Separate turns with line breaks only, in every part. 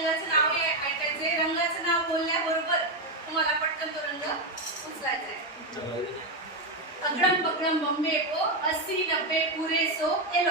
रंगाचं नाव हे ऐकायचंय. रंगाचं नाव बोलल्याबरोबर तुम्हाला पटकन तो रंग उचलायचा आहे अगडम बगडम बॉम्बे को अस्सी नब्बे पूरे सो येलो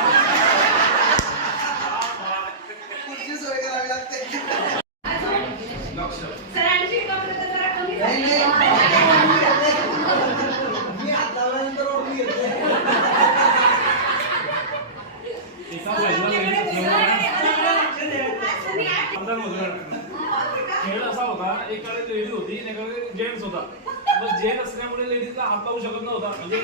खेळ
असा होता एकाकडे लेडीज होती आणि एकाकडे जेंट्स होता. मग असल्यामुळे लेडीजला हात लावू शकत नव्हता. म्हणजे